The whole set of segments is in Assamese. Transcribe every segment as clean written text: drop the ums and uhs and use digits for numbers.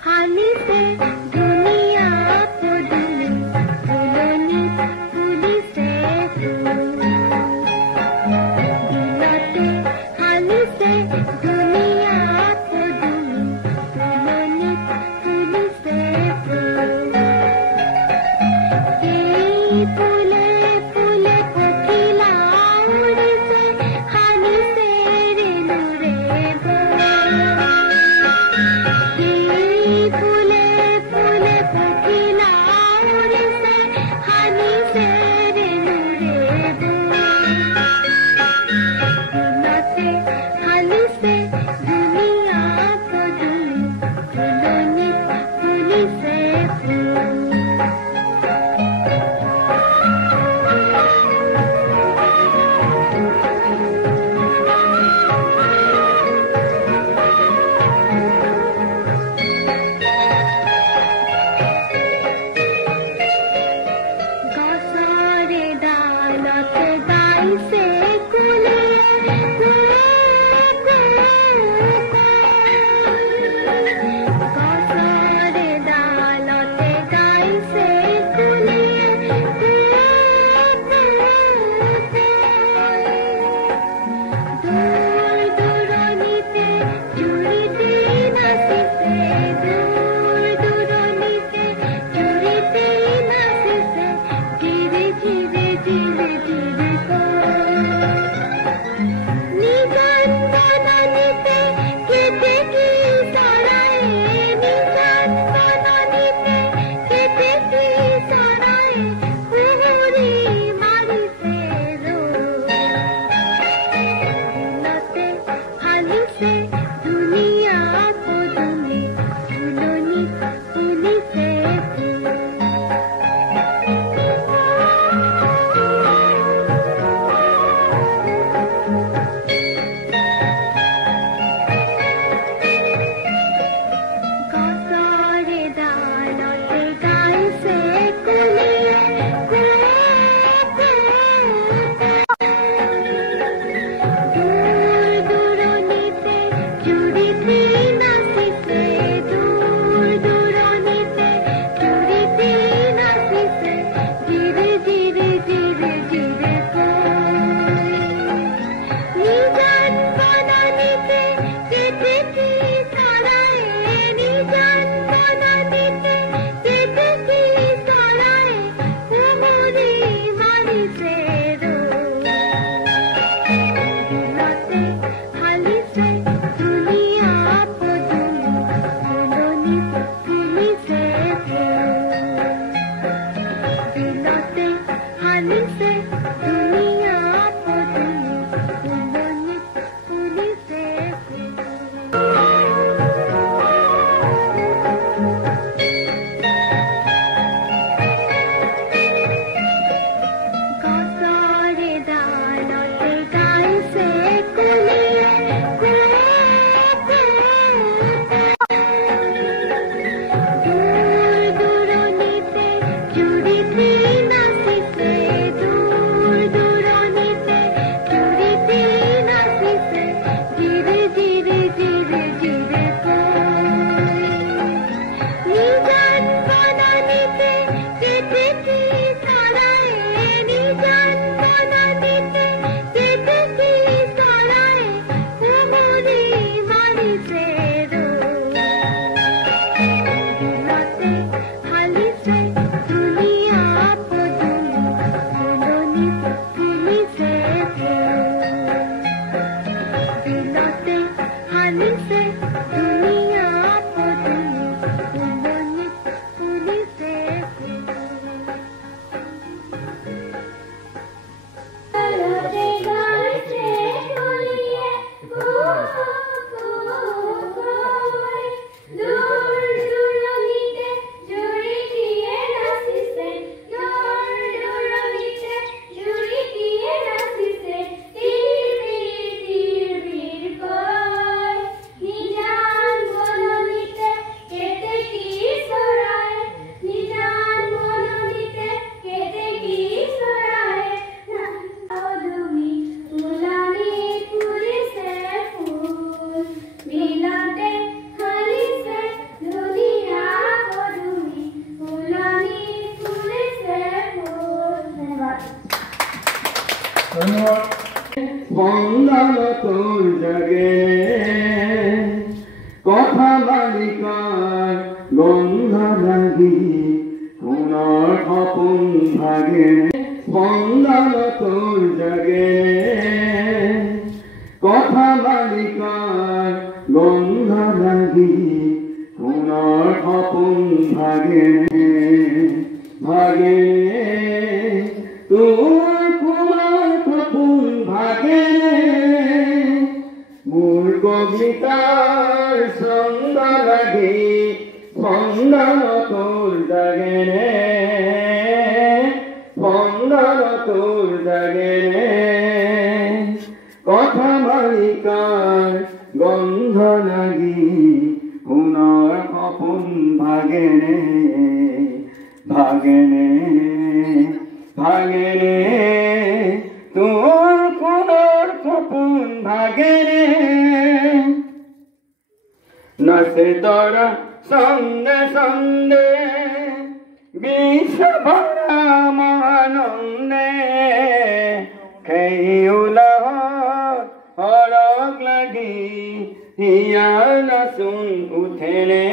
हानि से दुनिया को স্পন্দন তোর জাগে কথা বালিকার গন্ধ লাগি পুনর অপুন ভাগে স্পন্দন তোর জাগে কথা বালিকার গন্ধ লাগি পুনর অপুন ভাগে ভাগে তোর কুমার অপুন ভাগে মূল কবিতার ছন্দ লাগি স্পন্দন তোর জাগে স্পন্দন তোর জাগে কথা বালিকার গন্ধ লাগি পুনর অপুন ভাগে ভাগে ভাগে তোর পুনর অপুন ভাগে নাচে তোরা সন্ধ্যে সন্ধ্যে বিশ্ব ভরা আনন্দে খেউলা হরক লাগি হিয়া নাচুন উঠেনে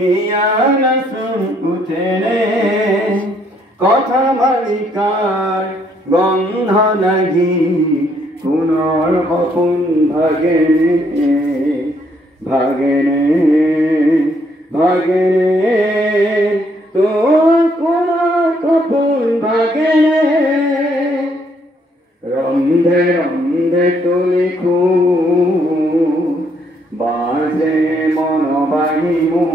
হিয়া নাচুন উঠেনে কথা বালিকার গন্ধ লাগি পুনর অপুন ভাগে ভাগে ভাগে তোর পুনর অপুন ভাগে রন্ধে রন্ধে তুলি খুব বাজে মন বাহিমু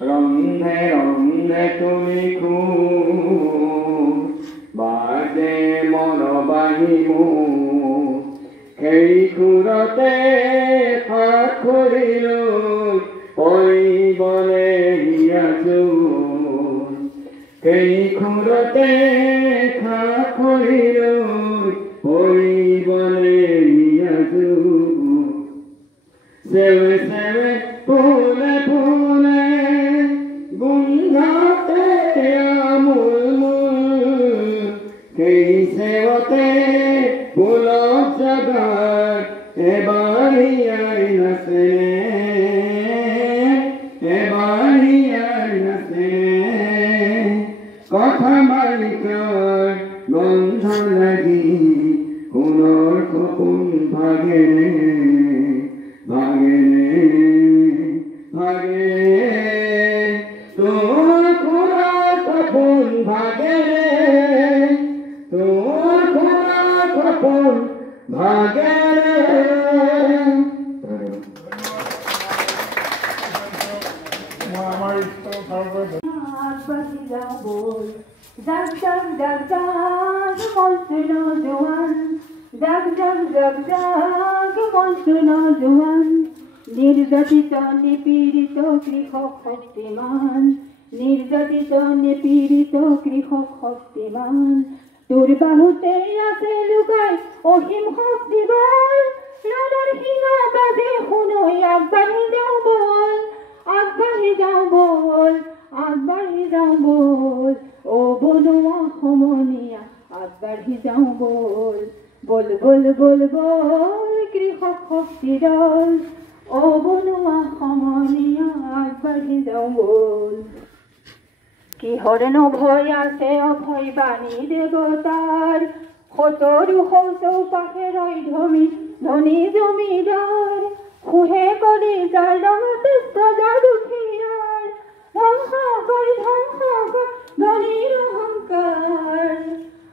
রন্ধে রন্ধে তুলি খুব বাজে মন বাহিমু সেই সুৰতে হাত ধৰিলো পৰিবলে আছো সেই সুৰতে হাত ধৰিলো পৰিবলে আছো সেৱে সেৱে ফুলে ফুলে গুণাতে আমোল মূল সেই সেৱতে ফুলক জাগাত এবাৰ হিয়াই নাচে এবাৰ হিয়াই নাচে কথা বালিকাৰ গন্ধ লাগি পুনৰ সপোন ভাগে ভাগে ভাগে তোৰ পুনৰ সপোন ভাগে তোৰ পুনৰ সপোন ভাগে Dag dag dag dag, monster নজওয়ান dag dag dag dag, monster নজওয়ান নির্যাতিত নিপীড়িত কৃষক শক্তিমান নির্যাতিত নিপীড়িত কৃষক শক্তিমান তোর বাহুতে আছে লুকাই অসীম শক্তি বল ৰণৰ শিঙা বাজে শুনৈ আগবাঢ়ি যাওঁ বল আগবাঢ়ি যাওঁ বল আগবাঢ়ি যাওঁ বল ও বনুৱা সমনীয়া আগবাঢ়ি যাওঁ বল বল বল বল বল কৃষক শক্তি দল ও বনুৱা সমনীয়া আগবাঢ়ি যাওঁ বল কিহৰেনো ভয় আছে অভয় বাণী দেৱতাৰ সতৰু চৌপাশে ৰয় ধনী জমিদাৰ সুহে কৰি যাৰ ৰঙতে প্ৰজা দুখীয়াৰ ধ্বংস কৰি ধনীৰ অহংকাৰ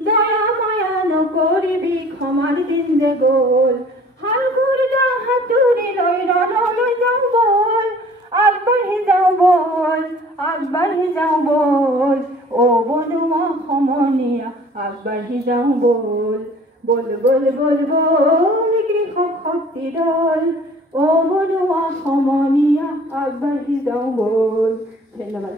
দয়া মায়া নকৰিবি ক্ষমাৰ দিন যে গ'ল হাল খুৰ্দা হাতুৰি লৈ ৰণলৈ যাওঁ বল আগবাঢ়ি যাওঁ বল আগবাঢ়ি যাওঁ বল ও বনুৱা সমনীয়া আগবাঢ়ি যাওঁ বল বল বল বল বল কৃষক শক্তি দল ও বনুৱা সমনীয়া আগবাঢ়ি যাওঁ বল ধন্যবাদ